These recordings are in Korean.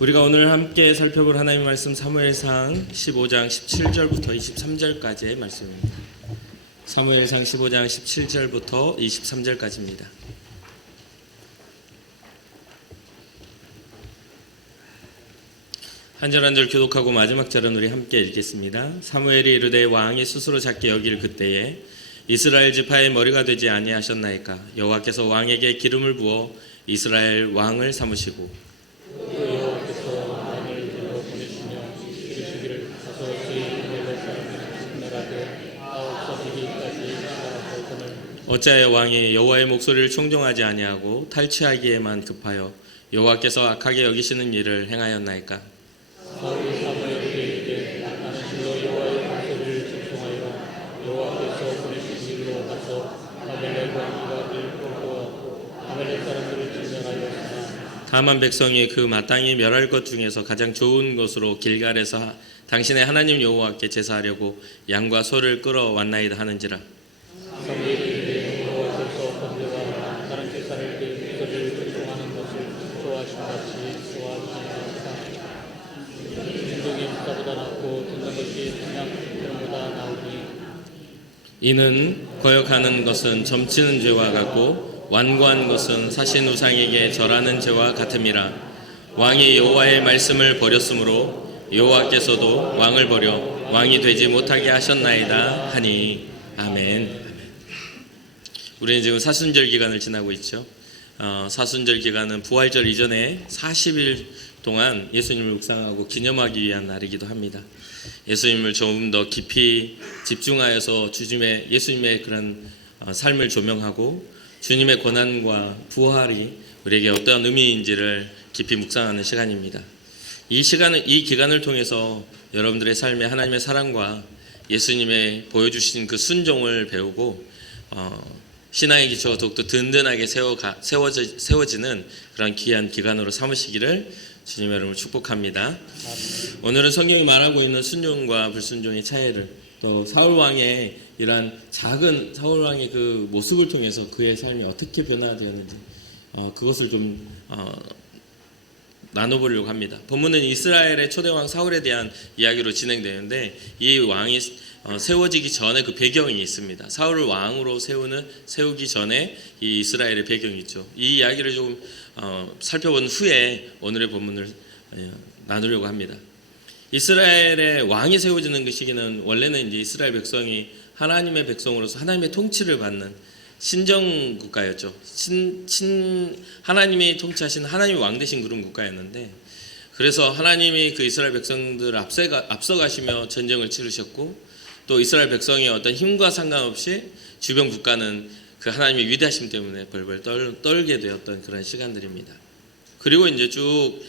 우리가 오늘 함께 살펴볼 하나님의 말씀 사무엘상 15장 17절부터 23절까지의 말씀입니다. 사무엘상 15장 17절부터 23절까지입니다. 한 절 한 절 교독하고 마지막 절은 우리 함께 읽겠습니다. 사무엘이 이르되 왕이 스스로 작게 여길 그때에 이스라엘 지파의 머리가 되지 아니하셨나이까. 여호와께서 왕에게 기름을 부어 이스라엘 왕을 삼으시고 어찌하여 왕이 여호와의 목소리를 청종하지 아니하고 탈취하기에만 급하여 여호와께서 악하게 여기시는 일을 행하였나이까. 사울이 사무엘에게 이르되 나는 실로 여호와의 목소리를 청종하여 여호와께서 보내신 일로 가서 아벨렉 왕 이각을 끌고 아벨렉 사람들을 진멸하였으나 다만 백성이 그 마땅히 멸할 것 중에서 가장 좋은 것으로 길갈에서 당신의 하나님 여호와께 제사하려고 양과 소를 끌어왔나이다 하는지라. 사무엘이 이르되 여호와께서 번제와 다른 제사를 그 목소리를 청종하는 것을 좋아하신 같이 좋아하시나이까. 진동이 무사보다 낫고 듣는 것이 그냥보다 나오니 이는 거역하는 것은 점치는 죄와 같고 완고한 것은 사신 우상에게 절하는 죄와 같음이라. 왕이 여호와의 말씀을 버렸으므로 여호와께서도 왕을 버려 왕이 되지 못하게 하셨나이다 하니. 아멘. 우리는 지금 사순절 기간을 지나고 있죠. 사순절 기간은 부활절 이전에 40일 동안 예수님을 묵상하고 기념하기 위한 날이기도 합니다. 예수님을 조금 더 깊이 집중하여서 예수님의 그런 삶을 조명하고 주님의 고난과 부활이 우리에게 어떤 의미인지를 깊이 묵상하는 시간입니다. 이 기간을 통해서 여러분들의 삶에 하나님의 사랑과 예수님의 보여주신 그 순종을 배우고 신앙의 기초가 더욱더 든든하게 세워지는 그런 귀한 기간으로 삼으시기를 주님의 이름으로 축복합니다. 오늘은 성경이 말하고 있는 순종과 불순종의 차이를, 또 사울왕의 이러한 작은 사울왕의 그 모습을 통해서 그의 삶이 어떻게 변화되었는지 그것을 좀 나눠보려고 합니다. 본문은 이스라엘의 초대왕 사울에 대한 이야기로 진행되는데, 이 왕이 세워지기 전에 그 배경이 있습니다. 사울을 왕으로 세우기 전에 이 이스라엘의 배경이 있죠. 이 이야기를 조금 살펴본 후에 오늘의 본문을 나누려고 합니다. 이스라엘의 왕이 세워지는 그 시기는 원래는 이제 이스라엘 백성이 하나님의 백성으로서 하나님의 통치를 받는 신정 국가였죠. 하나님이 통치하신 하나님이 왕 되신 그런 국가였는데, 그래서 하나님이 그 이스라엘 백성들을 앞서가시며 전쟁을 치르셨고, 또 이스라엘 백성의 어떤 힘과 상관없이 주변 국가는 그 하나님의 위대하심 때문에 벌벌 떨게 되었던 그런 시간들입니다. 그리고 이제 쭉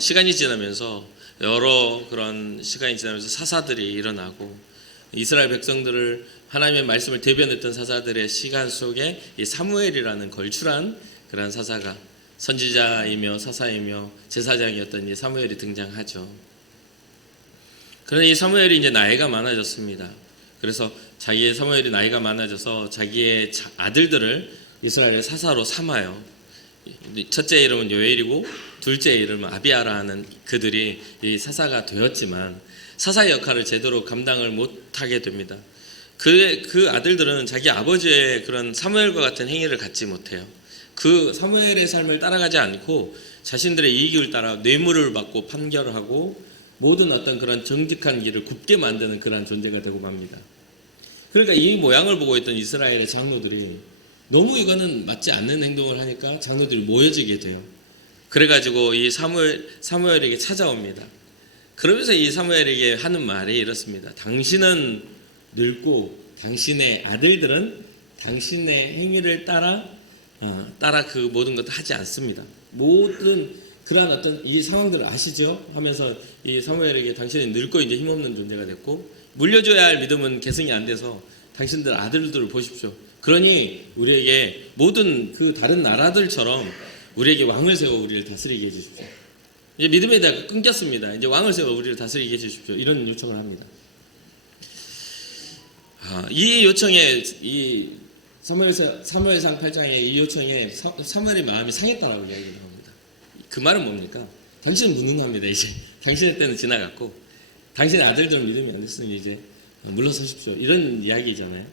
시간이 지나면서 여러 그런 시간이 지나면서 사사들이 일어나고, 이스라엘 백성들을 하나님의 말씀을 대변했던 사사들의 시간 속에 이 사무엘이라는 걸출한 그런 사사가 선지자이며 사사이며 제사장이었던 이 사무엘이 등장하죠. 그런데 이 사무엘이 이제 나이가 많아졌습니다. 그래서 사무엘이 나이가 많아져서 자기의 아들들을 이스라엘의 사사로 삼아요. 첫째 이름은 요엘이고 둘째 이름은 아비아라 하는 그들이 이 사사가 되었지만 사사 역할을 제대로 감당을 못하게 됩니다. 그 아들들은 자기 아버지의 그런 사무엘과 같은 행위를 갖지 못해요. 그 사무엘의 삶을 따라가지 않고 자신들의 이익을 따라 뇌물을 받고 판결하고 모든 어떤 그런 정직한 길을 굽게 만드는 그런 존재가 되고 맙니다. 그러니까 이 모양을 보고 있던 이스라엘의 장로들이 너무 이거는 맞지 않는 행동을 하니까 장로들이 모여지게 돼요. 그래가지고 이 사무엘에게 찾아옵니다. 그러면서 이 사무엘에게 하는 말이 이렇습니다. 당신은 늙고 당신의 아들들은 당신의 행위를 따라 그 모든 것을 하지 않습니다. 모든 그러한 어떤 이 상황들을 아시죠? 하면서 이 사무엘에게 당신이 늙고 이제 힘없는 존재가 됐고, 물려줘야 할 믿음은 계승이 안 돼서 당신들 아들들을 보십시오. 그러니 우리에게 모든 그 다른 나라들처럼 우리에게 왕을 세워 우리를 다스리게 해주십시오. 이제 믿음에 대해 끊겼습니다. 이제 왕을 세워 우리를 다스리게 해주십시오. 이런 요청을 합니다. 이 요청에 이 사무엘상 8장의 이 요청에 사무엘의 마음이 상했다라고 이야기를 합니다. 그 말은 뭡니까? 당신은 무능합니다. 이제 당신의 때는 지나갔고 당신의 아들들은 믿음이 안 됐으니 이제 물러서십시오. 이런 이야기잖아요.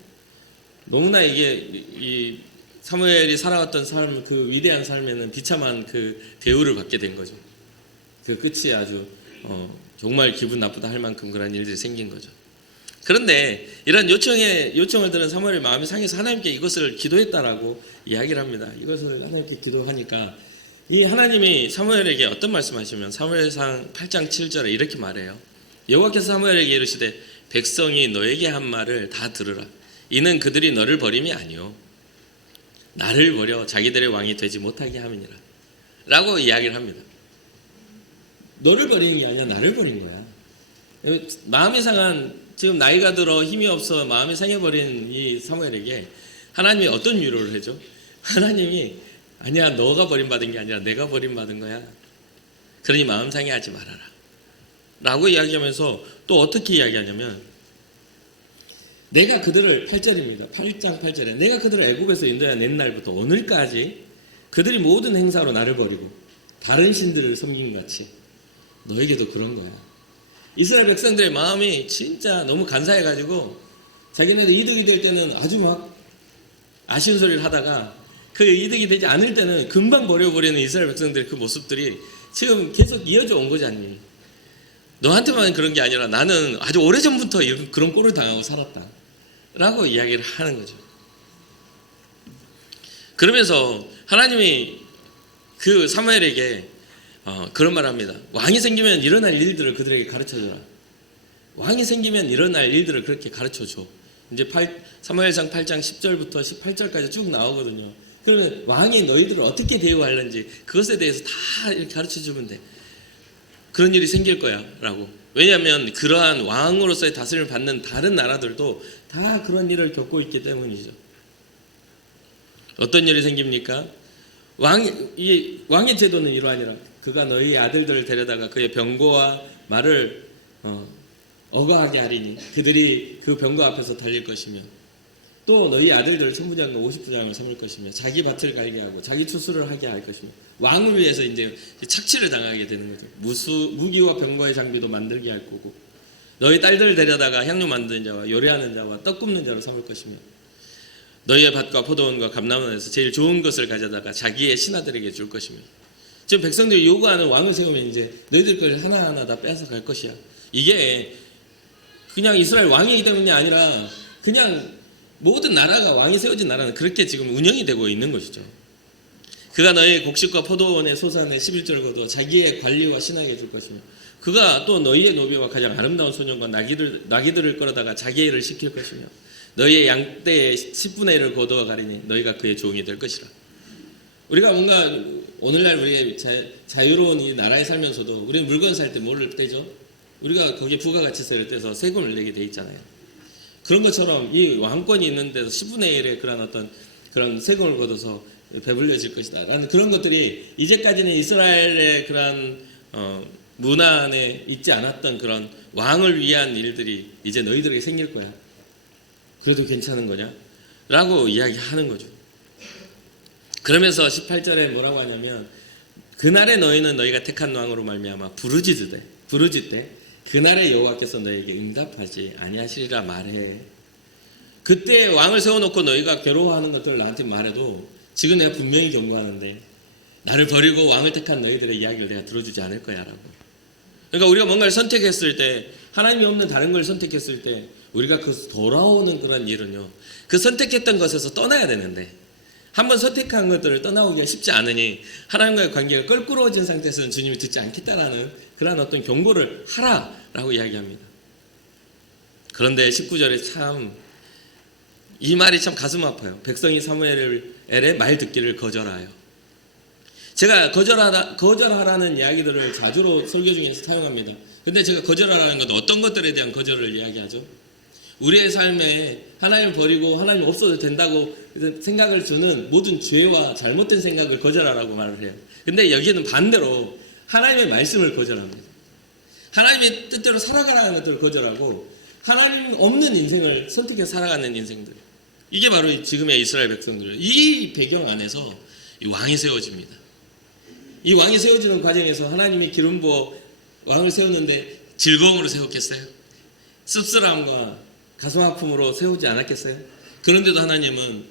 너무나 이게 이 사무엘이 살아왔던 삶, 그 위대한 삶에는 비참한 그 대우를 받게 된 거죠. 그 끝이 아주 정말 기분 나쁘다 할 만큼 그런 일들이 생긴 거죠. 그런데 이런 요청을 들은 사무엘의 마음이 상해서 하나님께 이것을 기도했다라고 이야기를 합니다. 이것을 하나님께 기도하니까 이 하나님이 사무엘에게 어떤 말씀하시면 사무엘상 8장 7절에 이렇게 말해요. 여호와께서 사무엘에게 이르시되 백성이 너에게 한 말을 다 들으라. 이는 그들이 너를 버림이 아니요 나를 버려 자기들의 왕이 되지 못하게 함이니라 라고 이야기를 합니다. 너를 버리는 게 아니라 나를 버린 거야. 마음이 상한, 지금 나이가 들어 힘이 없어 마음이 상해버린 이 사무엘에게 하나님이 어떤 위로를 해줘? 하나님이 아니야, 너가 버림받은 게 아니라 내가 버림받은 거야. 그러니 마음 상해하지 말아라 라고 이야기하면서 또 어떻게 이야기하냐면 내가 그들을 8절입니다. 8장 8절에 내가 그들을 애굽에서 인도해 낸 날부터 오늘까지 그들이 모든 행사로 나를 버리고 다른 신들을 섬긴 같이 너에게도 그런 거야. 이스라엘 백성들의 마음이 진짜 너무 간사해가지고 자기네들 이득이 될 때는 아주 막 아쉬운 소리를 하다가 그 이득이 되지 않을 때는 금방 버려버리는 이스라엘 백성들의 그 모습들이 지금 계속 이어져 온 거지 않니? 너한테만 그런 게 아니라 나는 아주 오래전부터 그런 꼴을 당하고 살았다 라고 이야기를 하는 거죠. 그러면서 하나님이 그 사무엘에게 그런 말을 합니다. 왕이 생기면 일어날 일들을 그들에게 가르쳐줘라. 왕이 생기면 일어날 일들을 그렇게 가르쳐줘. 이제 사무엘상 8장 10절부터 18절까지 쭉 나오거든요. 그러면 왕이 너희들을 어떻게 대우하는지 그것에 대해서 다 이렇게 가르쳐주면 돼. 그런 일이 생길 거야 라고. 왜냐하면 그러한 왕으로서의 다스림을 받는 다른 나라들도 다 그런 일을 겪고 있기 때문이죠. 어떤 일이 생깁니까? 왕의 제도는 이러하니라. 그가 너희 아들들을 데려다가 그의 병거와 말을 어거하게 하리니 그들이 그 병거 앞에서 달릴 것이며 또 너희 아들들을 천부장과 50부장을 삼을 것이며 자기 밭을 갈게 하고 자기 추수를 하게 할 것이며 왕을 위해서 이제 착취를 당하게 되는 거죠. 무기와 병거의 장비도 만들게 할 거고 너희 딸들을 데려다가 향료 만드는 자와 요리하는 자와 떡 굽는 자로 삼을 것이며 너희의 밭과 포도원과 감람원에서 제일 좋은 것을 가져다가 자기의 신하들에게 줄 것이며 지금 백성들이 요구하는 왕을 세우면 이제 너희들 걸 하나하나 다 빼앗아 갈 것이야. 이게 그냥 이스라엘 왕이기 때문이 아니라 그냥 모든 나라가 왕이 세워진 나라는 그렇게 지금 운영이 되고 있는 것이죠. 그가 너희 곡식과 포도원의 소산의 11절을 거두어 자기의 관리와 신하에게 줄 것이며 그가 또 너희의 노비와 가장 아름다운 소년과 나귀들을 끌어다가 자기 일을 시킬 것이며 너희의 양떼의 10분의 1을 거두어 가리니 너희가 그의 종이 될 것이라. 우리가 뭔가 오늘날 우리의 자유로운 이 나라에 살면서도 우리는 물건 살 때 뭐를 떼죠? 우리가 거기에 부가가치세를 떼서 세금을 내게 돼 있잖아요. 그런 것처럼 이 왕권이 있는 데서 10분의 1의 그런 세금을 걷어서 배불려질 것이다 라는 그런 것들이 이제까지는 이스라엘의 그런 문화 안에 있지 않았던 그런 왕을 위한 일들이 이제 너희들에게 생길 거야. 그래도 괜찮은 거냐? 라고 이야기하는 거죠. 그러면서 18절에 뭐라고 하냐면 그날에 너희는 너희가 택한 왕으로 말미암아 부르짖되 그날에 여호와께서 너희에게 응답하지 아니하시리라 말해. 그때 왕을 세워놓고 너희가 괴로워하는 것들을 나한테 말해도 지금 내가 분명히 경고하는데 나를 버리고 왕을 택한 너희들의 이야기를 내가 들어주지 않을 거야 라고. 그러니까 우리가 뭔가를 선택했을 때 하나님이 없는 다른 걸 선택했을 때 우리가 그 돌아오는 그런 일은요 그 선택했던 것에서 떠나야 되는데 한번 선택한 것들을 떠나오기가 쉽지 않으니 하나님과의 관계가 껄끄러워진 상태에서는 주님이 듣지 않겠다라는 그런 어떤 경고를 하라라고 이야기합니다. 그런데 19절에 참 이 말이 참 가슴 아파요. 백성이 사무엘의 말 듣기를 거절하여. 제가 거절하라는 이야기들을 자주로 설교 중에서 사용합니다. 근데 제가 거절하라는 건 어떤 것들에 대한 거절을 이야기하죠? 우리의 삶에 하나님을 버리고 하나님 없어도 된다고 생각을 주는 모든 죄와 잘못된 생각을 거절하라고 말을 해요. 근데 여기는 반대로 하나님의 말씀을 거절합니다. 하나님의 뜻대로 살아가라는 것들을 거절하고 하나님 없는 인생을 선택해서 살아가는 인생들. 이게 바로 지금의 이스라엘 백성들. 이 배경 안에서 이 왕이 세워집니다. 이 왕이 세워지는 과정에서 하나님이 기름 부어 왕을 세웠는데 즐거움으로 세웠겠어요? 씁쓸함과 가슴 아픔으로 세우지 않았겠어요? 그런데도 하나님은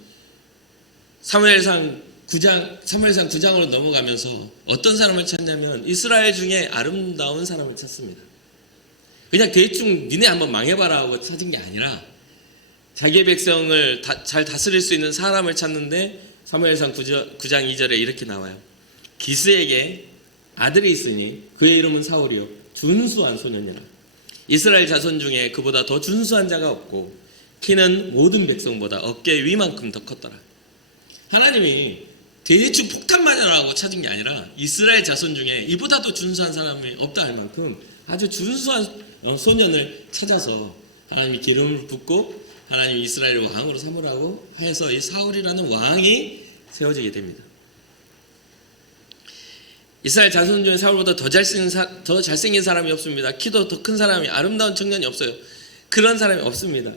사무엘상 9장으로 넘어가면서 어떤 사람을 찾냐면 이스라엘 중에 아름다운 사람을 찾습니다. 그냥 대충 니네 한번 망해봐라 하고 찾은 게 아니라 자기의 백성을 잘 다스릴 수 있는 사람을 찾는데 사무엘상 9장 2절에 이렇게 나와요. 기스에게 아들이 있으니 그의 이름은 사울이요 준수한 소년이라. 이스라엘 자손 중에 그보다 더 준수한 자가 없고 키는 모든 백성보다 어깨 위만큼 더 컸더라. 하나님이 대충 폭탄 맞으라고 찾은 게 아니라 이스라엘 자손 중에 이보다 더 준수한 사람이 없다 할 만큼 아주 준수한 소년을 찾아서 하나님이 기름을 붓고 하나님이 이스라엘을 왕으로 삼으라고 해서 이 사울이라는 왕이 세워지게 됩니다. 이스라엘 자손 중에 사울보다 더 잘생긴 사람이 없습니다. 키도 더 큰 사람이, 아름다운 청년이 없어요. 그런 사람이 없습니다.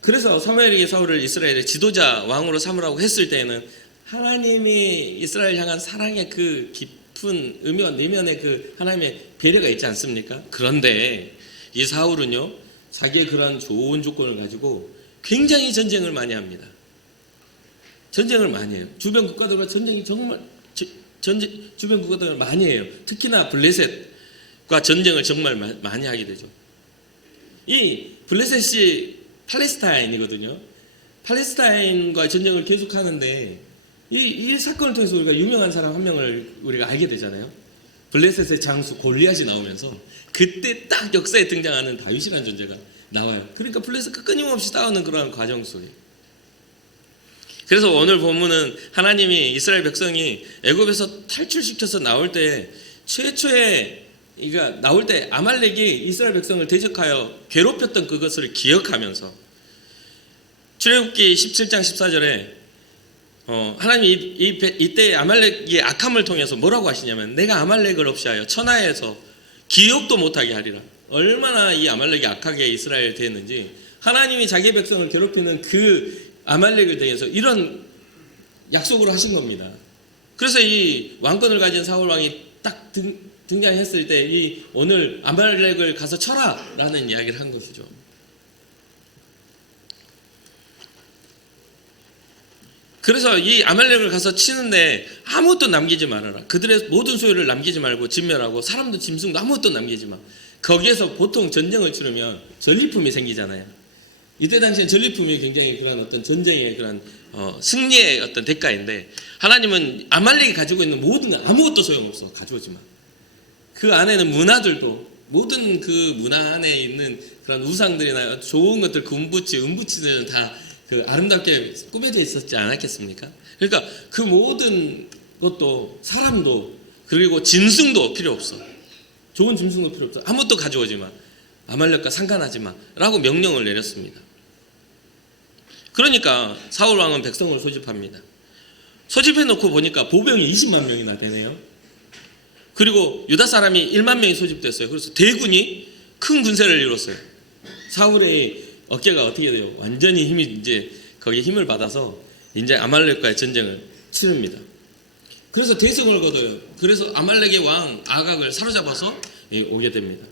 그래서 사무엘에게 사울을 이스라엘의 지도자 왕으로 삼으라고 했을 때에는 하나님이 이스라엘 향한 사랑의 그 깊은 의미와 내면의 그 하나님의 배려가 있지 않습니까? 그런데 이 사울은요, 자기의 그러한 좋은 조건을 가지고 굉장히 전쟁을 많이 합니다. 전쟁을 많이 해요. 주변 국가들과 전쟁이 정말 주변 국가들을 많이 해요. 특히나 블레셋과 전쟁을 정말 많이 하게 되죠. 이 블레셋이 팔레스타인이거든요. 팔레스타인과 전쟁을 계속하는데 이 사건을 통해서 우리가 유명한 사람 한 명을 우리가 알게 되잖아요. 블레셋의 장수 골리앗이 나오면서 그때 딱 역사에 등장하는 다윗이라는 존재가 나와요. 그러니까 블레셋과 끊임없이 싸우는 그러한 과정 속에. 그래서 오늘 본문은 하나님이 이스라엘 백성이 애굽에서 탈출시켜서 나올 때 최초에 그러니까 나올 때 아말렉이 이스라엘 백성을 대적하여 괴롭혔던 그것을 기억하면서 출애굽기 17장 14절에 하나님이 이때 아말렉의 악함을 통해서 뭐라고 하시냐면 내가 아말렉을 없이하여 천하에서 기억도 못하게 하리라. 얼마나 이 아말렉이 악하게 이스라엘 대했는지 하나님이 자기 백성을 괴롭히는 그 아말렉을 대해서 이런 약속으로 하신 겁니다. 그래서 이 왕권을 가진 사울 왕이 딱 등장했을 때 이 오늘 아말렉을 가서 쳐라 라는 이야기를 한 것이죠. 그래서 이 아말렉을 가서 치는데 아무것도 남기지 말아라. 그들의 모든 소유를 남기지 말고 진멸하고 사람도 짐승도 아무것도 남기지 마. 거기에서 보통 전쟁을 치르면 전리품이 생기잖아요. 이때 당시엔 전리품이 굉장히 그런 어떤 전쟁의 그런 승리의 어떤 대가인데 하나님은 아말렉이 가지고 있는 모든 건 아무것도 소용없어. 가져오지 마. 그 안에는 문화들도 모든 그 문화 안에 있는 그런 우상들이나 좋은 것들, 은부치들은 다 그 아름답게 꾸며져 있었지 않았겠습니까? 그러니까 그 모든 것도 사람도 그리고 짐승도 필요 없어. 좋은 짐승도 필요 없어. 아무것도 가져오지 마. 아말렉과 상관하지 마. 라고 명령을 내렸습니다. 그러니까 사울 왕은 백성을 소집합니다. 소집해 놓고 보니까 보병이 20만 명이나 되네요. 그리고 유다 사람이 1만 명이 소집됐어요. 그래서 대군이 큰 군세를 이뤘어요. 사울의 어깨가 어떻게 돼요? 완전히 힘이 이제 거기에 힘을 받아서 이제 아말렉과의 전쟁을 치릅니다. 그래서 대성을 거둬요. 그래서 아말렉의 왕 아각을 사로잡아서 오게 됩니다.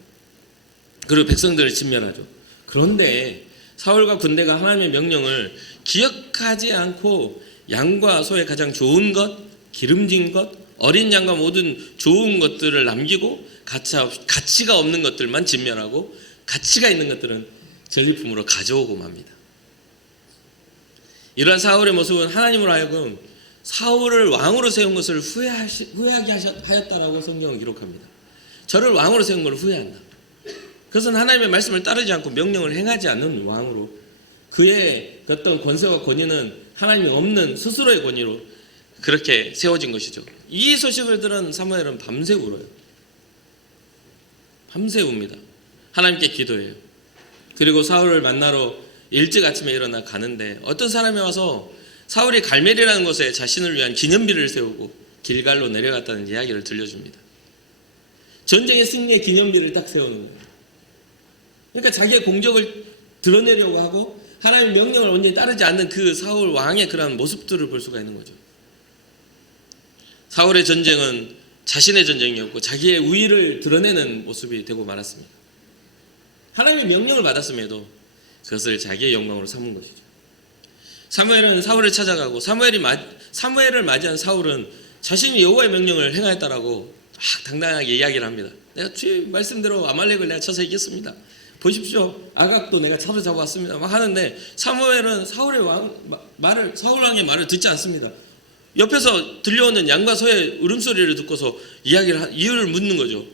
그리고 백성들을 진멸하죠. 그런데 사울과 군대가 하나님의 명령을 기억하지 않고 양과 소의 가장 좋은 것, 기름진 것, 어린 양과 모든 좋은 것들을 남기고 가치가 없는 것들만 진멸하고 가치가 있는 것들은 전리품으로 가져오고 맙니다. 이러한 사울의 모습은 하나님으로 하여금 사울을 왕으로 세운 것을 후회하게 하였다라고 성경은 기록합니다. 저를 왕으로 세운 것을 후회한다. 그것은 하나님의 말씀을 따르지 않고 명령을 행하지 않는 왕으로 그의 어떤 권세와 권위는 하나님이 없는 스스로의 권위로 그렇게 세워진 것이죠. 이 소식을 들은 사무엘은 밤새 울어요. 밤새 웁니다. 하나님께 기도해요. 그리고 사울을 만나러 일찍 아침에 일어나 가는데 어떤 사람이 와서 사울이 갈멜이라는 곳에 자신을 위한 기념비를 세우고 길갈로 내려갔다는 이야기를 들려줍니다. 전쟁의 승리의 기념비를 딱 세우는 거예요. 그러니까 자기의 공적을 드러내려고 하고 하나님의 명령을 완전히 따르지 않는 그 사울 왕의 그런 모습들을 볼 수가 있는 거죠. 사울의 전쟁은 자신의 전쟁이었고 자기의 우위를 드러내는 모습이 되고 말았습니다. 하나님의 명령을 받았음에도 그것을 자기의 영광으로 삼은 것이죠. 사무엘은 사울을 찾아가고 사무엘을 맞이한 사울은 자신이 여호와의 명령을 행하였다라고 당당하게 이야기를 합니다. 내가 주의 말씀대로 아말렉을 내가 쳐서 이겼습니다. 보십시오. 아각도 내가 사로잡아왔습니다. 막 하는데 사무엘은 사울 왕의 말을 듣지 않습니다. 옆에서 들려오는 양과 소의 울음소리를 듣고서 이유를 묻는 거죠.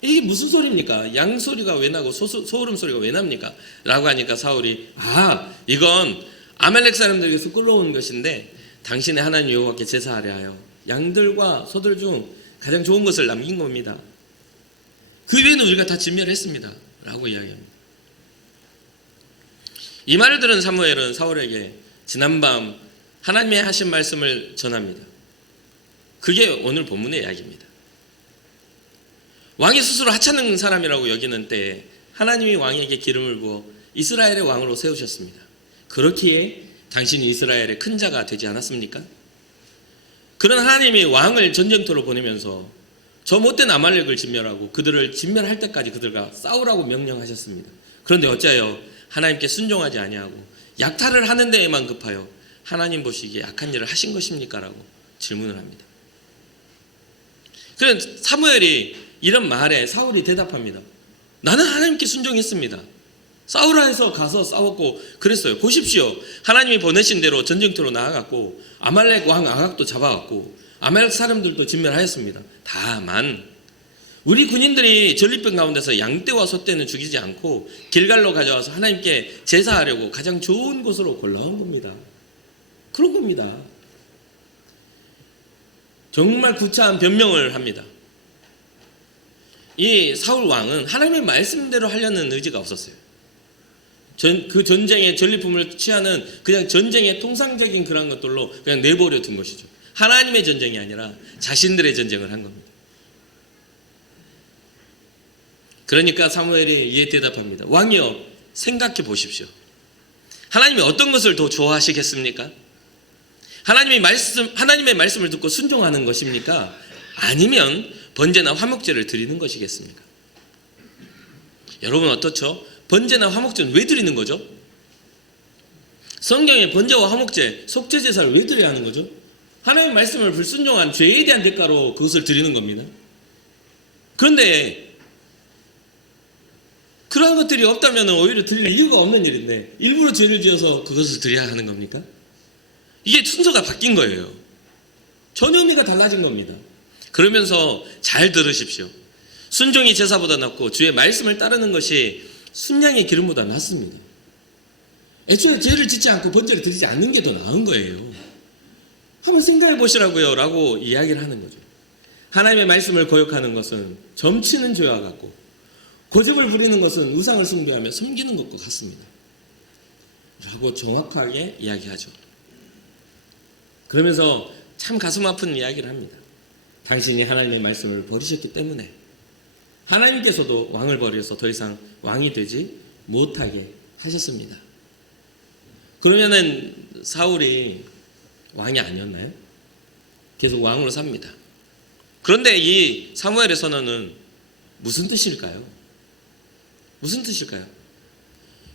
이게 무슨 소리입니까? 양 소리가 왜 나고 소 울음소리가 왜 납니까? 라고 하니까 사울이 이건 아말렉 사람들에게서 끌어온 것인데 당신의 하나님 여호와께 제사하려 하여 양들과 소들 중 가장 좋은 것을 남긴 겁니다. 그 외에는 우리가 다 진멸했습니다. 라고 이야기합니다. 이 말을 들은 사무엘은 사울에게 지난밤 하나님의 하신 말씀을 전합니다. 그게 오늘 본문의 이야기입니다. 왕이 스스로 하찮은 사람이라고 여기는 때에 하나님이 왕에게 기름을 부어 이스라엘의 왕으로 세우셨습니다. 그렇기에 당신이 이스라엘의 큰 자가 되지 않았습니까? 그런 하나님이 왕을 전쟁터로 보내면서 저 못된 아말렉을 진멸하고 그들을 진멸할 때까지 그들과 싸우라고 명령하셨습니다. 그런데 어찌하여 하나님께 순종하지 아니하고 약탈을 하는 데에만 급하여 하나님 보시기에 악한 일을 하신 것입니까? 라고 질문을 합니다. 그런 사무엘이 이런 말에 사울이 대답합니다. 나는 하나님께 순종했습니다. 싸우라 해서 가서 싸웠고 그랬어요. 보십시오. 하나님이 보내신 대로 전쟁터로 나아갔고 아말렉 왕 아각도 잡아갔고 아말렉 사람들도 진멸하였습니다. 다만 우리 군인들이 전리병 가운데서 양떼와 소떼는 죽이지 않고 길갈로 가져와서 하나님께 제사하려고 가장 좋은 곳으로 골라온 겁니다. 그런 겁니다. 정말 구차한 변명을 합니다. 이 사울 왕은 하나님의 말씀대로 하려는 의지가 없었어요. 그 전쟁의 전리품을 취하는 그냥 전쟁의 통상적인 그런 것들로 그냥 내버려 둔 것이죠. 하나님의 전쟁이 아니라 자신들의 전쟁을 한 겁니다. 그러니까 사무엘이 이에 대답합니다. 왕이여, 생각해 보십시오. 하나님이 어떤 것을 더 좋아하시겠습니까? 하나님의 말씀을 듣고 순종하는 것입니까? 아니면 번제나 화목제를 드리는 것이겠습니까? 여러분 어떻죠? 번제나 화목제는 왜 드리는 거죠? 성경에 번제와 화목제, 속죄제사를 왜 드려야 하는 거죠? 하나님의 말씀을 불순종한 죄에 대한 대가로 그것을 드리는 겁니다. 그런데 그러한 것들이 없다면 오히려 드릴 이유가 없는 일인데 일부러 죄를 지어서 그것을 드려야 하는 겁니까? 이게 순서가 바뀐 거예요. 전혀 의미가 달라진 겁니다. 그러면서 잘 들으십시오. 순종이 제사보다 낫고 주의 말씀을 따르는 것이 순양의 기름보다 낫습니다. 애초에 죄를 짓지 않고 번제를 드리지 않는 게 더 나은 거예요. 한번 생각해 보시라고요 라고 이야기를 하는 거죠. 하나님의 말씀을 거역하는 것은 점치는 죄와 같고 고집을 부리는 것은 우상을 숭배하며 섬기는 것과 같습니다. 라고 정확하게 이야기하죠. 그러면서 참 가슴 아픈 이야기를 합니다. 당신이 하나님의 말씀을 버리셨기 때문에 하나님께서도 왕을 버려서 더 이상 왕이 되지 못하게 하셨습니다. 그러면은 사울이 왕이 아니었나요? 계속 왕으로 삽니다. 그런데 이 사무엘의 선언은 무슨 뜻일까요? 무슨 뜻일까요?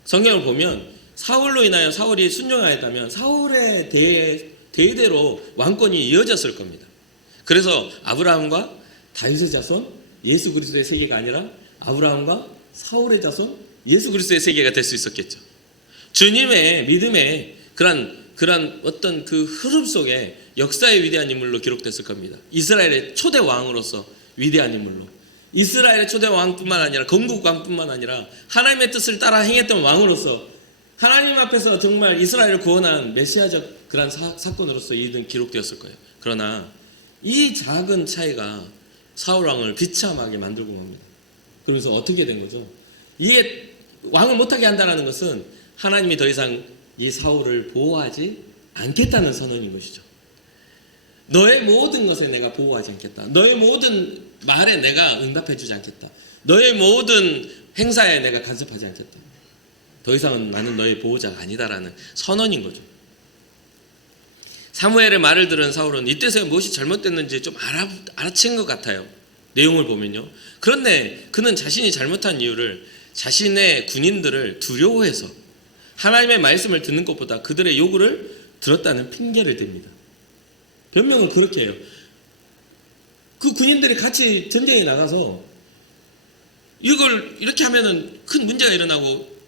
성경을 보면 사울로 인하여 사울이 순종하였다면 사울의 대대로 왕권이 이어졌을 겁니다. 그래서 아브라함과 다윗의 자손 예수 그리스도의 세계가 아니라 아브라함과 사울의 자손 예수 그리스도의 세계가 될 수 있었겠죠. 주님의 믿음의 그런 어떤 그 흐름 속에 역사의 위대한 인물로 기록됐을 겁니다. 이스라엘의 초대 왕으로서 위대한 인물로. 이스라엘의 초대 왕뿐만 아니라 건국 왕뿐만 아니라 하나님의 뜻을 따라 행했던 왕으로서 하나님 앞에서 정말 이스라엘을 구원한 메시아적 그런 사건으로서 이는 기록되었을 거예요. 그러나 이 작은 차이가 사울 왕을 비참하게 만들고 맙니다. 그래서 어떻게 된 거죠? 이게 왕을 못하게 한다는 것은 하나님이 더 이상 이 사울을 보호하지 않겠다는 선언인 것이죠. 너의 모든 것에 내가 보호하지 않겠다. 너의 모든 말에 내가 응답해 주지 않겠다. 너의 모든 행사에 내가 간섭하지 않겠다. 더 이상은 나는 너의 보호자가 아니다라는 선언인 거죠. 사무엘의 말을 들은 사울은 이때서야 무엇이 잘못됐는지 좀 알아챈 것 같아요. 내용을 보면요. 그런데 그는 자신이 잘못한 이유를 자신의 군인들을 두려워해서 하나님의 말씀을 듣는 것보다 그들의 요구를 들었다는 핑계를 댑니다. 변명을 그렇게 해요. 그 군인들이 같이 전쟁에 나가서 이걸 이렇게 하면은 큰 문제가 일어나고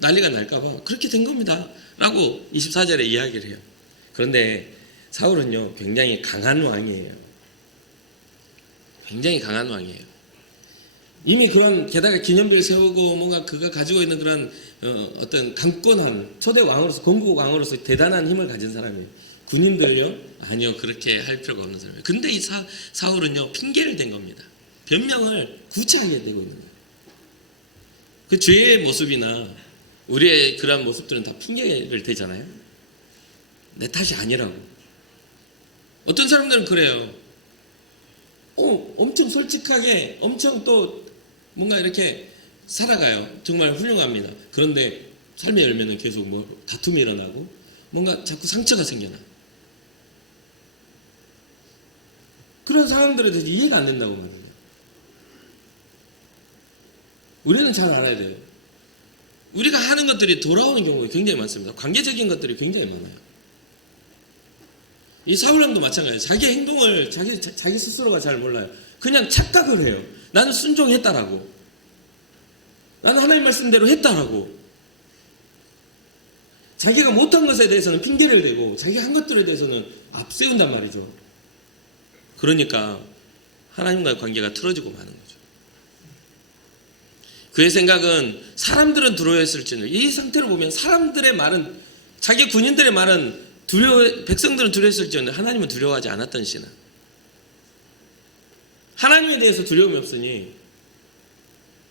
난리가 날까봐 그렇게 된 겁니다. 라고 24절에 이야기를 해요. 그런데 사울은요, 굉장히 강한 왕이에요. 굉장히 강한 왕이에요. 이미 그런, 게다가 기념비를 세우고 뭔가 그가 가지고 있는 그런 어떤 강권한 초대 왕으로서, 건국 왕으로서 대단한 힘을 가진 사람이에요. 군인들요? 아니요, 그렇게 할 필요가 없는 사람이에요. 근데 이 사울은요, 핑계를 댄 겁니다. 변명을 구차하게 되고 있는 거예요. 그 죄의 모습이나 우리의 그러한 모습들은 다 핑계를 대잖아요. 내 탓이 아니라고. 어떤 사람들은 그래요. 엄청 솔직하게, 엄청 또 뭔가 이렇게 살아가요. 정말 훌륭합니다. 그런데 삶의 열매는 계속 뭐 다툼이 일어나고 뭔가 자꾸 상처가 생겨나. 그런 사람들에 대해서 이해가 안 된다고 말해요. 우리는 잘 알아야 돼요. 우리가 하는 것들이 돌아오는 경우가 굉장히 많습니다. 관계적인 것들이 굉장히 많아요. 이 사울왕도 마찬가지예요. 자기 행동을 자기 스스로가 잘 몰라요. 그냥 착각을 해요. 나는 순종했다라고. 나는 하나님 말씀대로 했다라고. 자기가 못한 것에 대해서는 핑계를 대고 자기가 한 것들에 대해서는 앞세운단 말이죠. 그러니까 하나님과의 관계가 틀어지고 마는 거죠. 그의 생각은 사람들은 두려워했을지는, 이 상태로 보면 사람들의 말은, 자기 군인들의 말은 백성들은 두려워했을지언데 하나님은 두려워하지 않았던 시나, 하나님에 대해서 두려움이 없으니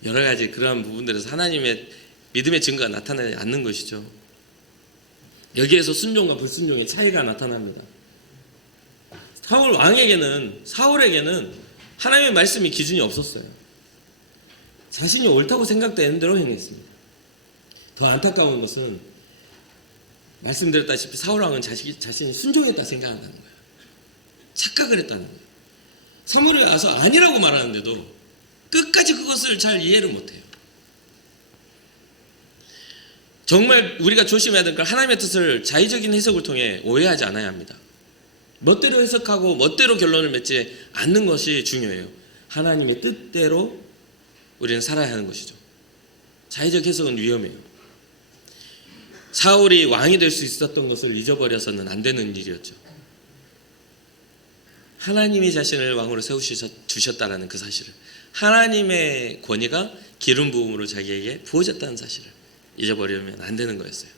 여러 가지 그러한 부분들에서 하나님의 믿음의 증거가 나타나지 않는 것이죠. 여기에서 순종과 불순종의 차이가 나타납니다. 사울에게는 하나님의 말씀이 기준이 없었어요. 자신이 옳다고 생각되는 대로 행했습니다. 더 안타까운 것은 말씀드렸다시피 사울왕은 자신이 순종했다 생각한다는 거예요. 착각을 했다는 거예요. 사무엘에 와서 아니라고 말하는데도 끝까지 그것을 잘 이해를 못해요. 정말 우리가 조심해야 될 건 하나님의 뜻을 자의적인 해석을 통해 오해하지 않아야 합니다. 멋대로 해석하고 멋대로 결론을 맺지 않는 것이 중요해요. 하나님의 뜻대로 우리는 살아야 하는 것이죠. 자의적 해석은 위험해요. 사울이 왕이 될 수 있었던 것을 잊어버려서는 안 되는 일이었죠. 하나님이 자신을 왕으로 세우셨다라는 그 사실을, 하나님의 권위가 기름 부음으로 자기에게 부어졌다는 사실을 잊어버리면 안 되는 거였어요.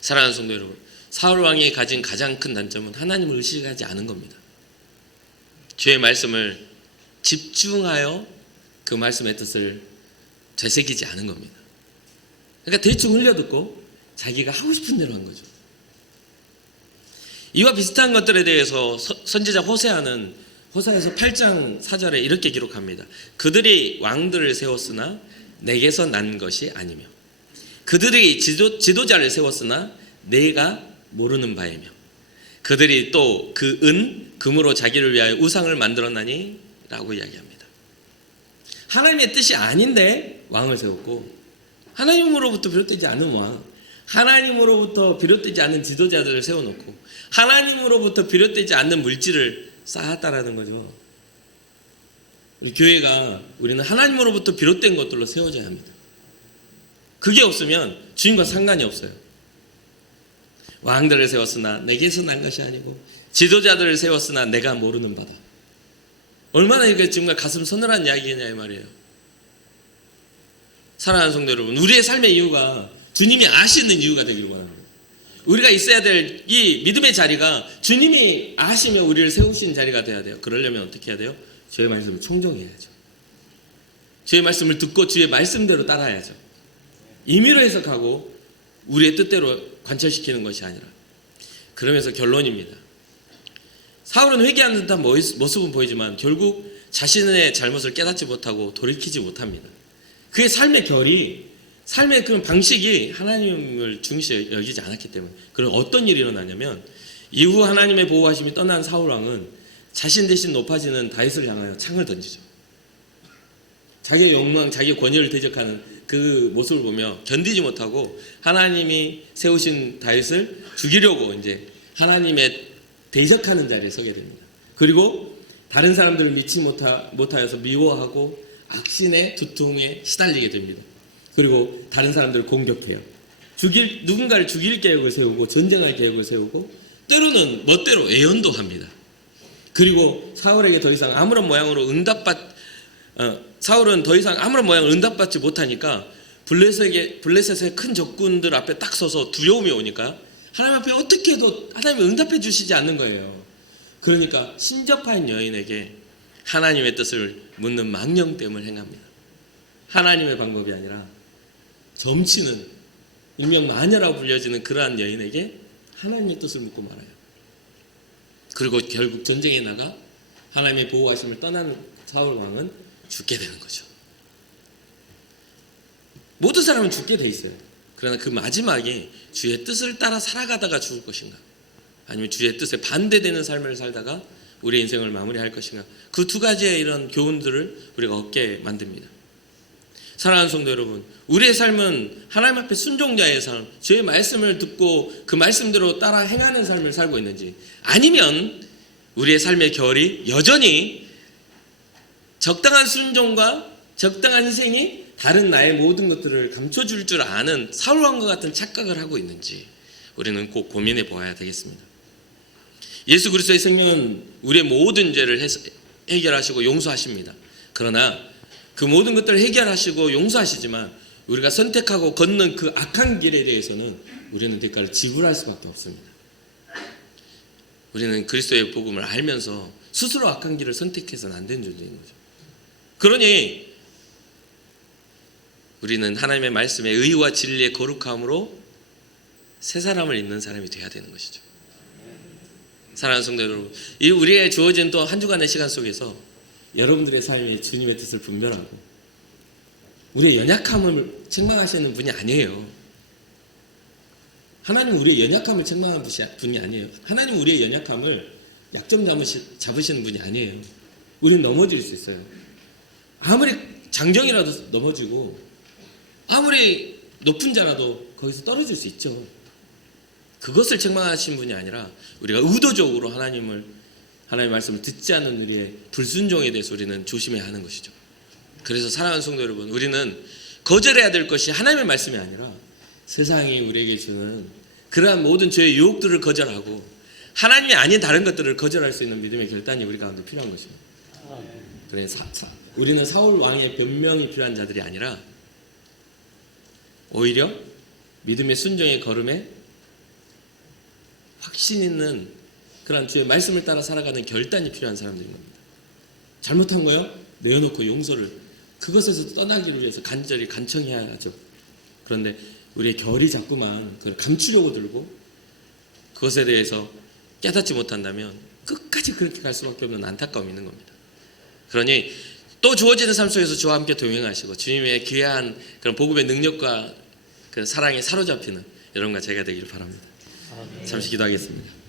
사랑하는 성도 여러분, 사울 왕이 가진 가장 큰 단점은 하나님을 의식하지 않은 겁니다. 주의 말씀을 집중하여 그 말씀의 뜻을 되새기지 않은 겁니다. 그러니까 대충 흘려듣고 자기가 하고 싶은 대로 한 거죠. 이와 비슷한 것들에 대해서 선지자 호세에서 8장 4절에 이렇게 기록합니다. 그들이 왕들을 세웠으나 내게서 난 것이 아니며, 그들이 지도자를 세웠으나 내가 모르는 바이며, 그들이 또 그 금으로 자기를 위하여 우상을 만들었나니 라고 이야기합니다. 하나님의 뜻이 아닌데 왕을 세웠고, 하나님으로부터 비롯되지 않은 왕, 하나님으로부터 비롯되지 않는 지도자들을 세워놓고 하나님으로부터 비롯되지 않는 물질을 쌓았다라는 거죠. 우리 교회가, 우리는 하나님으로부터 비롯된 것들로 세워져야 합니다. 그게 없으면 주님과 상관이 없어요. 왕들을 세웠으나 내게서 난 것이 아니고 지도자들을 세웠으나 내가 모르는 바다. 얼마나 이게 정말 가슴 서늘한 이야기냐 이 말이에요. 사랑하는 성도 여러분, 우리의 삶의 이유가 주님이 아시는 이유가 되기를 원합니다. 우리가 있어야 될 이 믿음의 자리가 주님이 아시며 우리를 세우신 자리가 돼야 돼요. 그러려면 어떻게 해야 돼요? 주의 말씀을 청종해야죠. 주의 말씀을 듣고 주의 말씀대로 따라야죠. 임의로 해석하고 우리의 뜻대로 관철시키는 것이 아니라. 그러면서 결론입니다. 사울은 회개하는 듯한 모습은 보이지만 결국 자신의 잘못을 깨닫지 못하고 돌이키지 못합니다. 그의 삶의 결이 삶의 그런 방식이 하나님을 중시 여기지 않았기 때문에. 그럼 어떤 일이 일어나냐면 이후 하나님의 보호하심이 떠난 사울 왕은 자신 대신 높아지는 다윗을 향하여 창을 던지죠. 자기의 욕망, 자기의 권위를 대적하는 그 모습을 보며 견디지 못하고 하나님이 세우신 다윗을 죽이려고 이제 하나님의 대적하는 자리에 서게 됩니다. 그리고 다른 사람들을 믿지 못하여서 미워하고 악신의 두통에 시달리게 됩니다. 그리고 다른 사람들을 공격해요. 누군가를 죽일 계획을 세우고 전쟁할 계획을 세우고 때로는 멋대로 애연도 합니다. 그리고 사울에게 더 이상 아무런 모양으로 사울은 더 이상 아무런 모양을 응답받지 못하니까 블레셋의 큰 적군들 앞에 딱 서서 두려움이 오니까 하나님 앞에 어떻게 해도 하나님이 응답해 주시지 않는 거예요. 그러니까 신접한 여인에게 하나님의 뜻을 묻는 망령됨을 행합니다. 하나님의 방법이 아니라 점치는 일명 마녀라고 불려지는 그러한 여인에게 하나님의 뜻을 묻고 말아요. 그리고 결국 전쟁에 나가 하나님의 보호하심을 떠나는 사울 왕은 죽게 되는 거죠. 모든 사람은 죽게 돼 있어요. 그러나 그 마지막에 주의 뜻을 따라 살아가다가 죽을 것인가, 아니면 주의 뜻에 반대되는 삶을 살다가 우리의 인생을 마무리할 것인가, 그 두 가지의 이런 교훈들을 우리가 얻게 만듭니다. 사랑하는 성도 여러분, 우리의 삶은 하나님 앞에 순종자의 삶, 주의 말씀을 듣고 그 말씀대로 따라 행하는 삶을 살고 있는지, 아니면 우리의 삶의 결이 여전히 적당한 순종과 적당한 희생이 다른 나의 모든 것들을 감춰줄 줄 아는 사울왕과 같은 착각을 하고 있는지 우리는 꼭 고민해 보아야 되겠습니다. 예수 그리스도의 생명은 우리의 모든 죄를 해결하시고 용서하십니다. 그러나 그 모든 것들을 해결하시고 용서하시지만 우리가 선택하고 걷는 그 악한 길에 대해서는 우리는 대가를 지불할 수밖에 없습니다. 우리는 그리스도의 복음을 알면서 스스로 악한 길을 선택해서는 안 되는 존재인 거죠. 그러니 우리는 하나님의 말씀에 의와 진리의 거룩함으로 새 사람을 잇는 사람이 되어야 되는 것이죠. 사랑하는 성도 여러분, 이 우리의 주어진 또 한 주간의 시간 속에서 여러분들의 삶이 주님의 뜻을 분별하고 우리의 연약함을 책망하시는 분이 아니에요. 하나님 우리의 연약함을 책망하는 분이 아니에요. 하나님 우리의 연약함을 약점 잡으시는 분이 아니에요. 우리는 넘어질 수 있어요. 아무리 장정이라도 넘어지고 아무리 높은 자라도 거기서 떨어질 수 있죠. 그것을 책망하신 분이 아니라 우리가 의도적으로 하나님의 말씀을 듣지 않는 우리의 불순종에 대해서 우리는 조심해야 하는 것이죠. 그래서 사랑하는 성도 여러분, 우리는 거절해야 될 것이 하나님의 말씀이 아니라 세상이 우리에게 주는 그러한 모든 죄의 유혹들을 거절하고 하나님이 아닌 다른 것들을 거절할 수 있는 믿음의 결단이 우리 가운데 필요한 것입니다. 그래서 우리는 사울 왕의 변명이 필요한 자들이 아니라 오히려 믿음의 순종의 걸음에 확신 있는 그런 주의 말씀을 따라 살아가는 결단이 필요한 사람들인 겁니다. 잘못한 거요? 내어놓고 용서를, 그것에서 떠나기를 위해서 간절히 간청해야 하죠. 그런데 우리의 결이 자꾸만 그걸 감추려고 들고 그것에 대해서 깨닫지 못한다면 끝까지 그렇게 갈 수밖에 없는 안타까움이 있는 겁니다. 그러니 또 주어지는 삶 속에서 주와 함께 동행하시고 주님의 귀한 그런 복음의 능력과 그 사랑에 사로잡히는 여러분과 제가 되기를 바랍니다. 잠시 기도하겠습니다.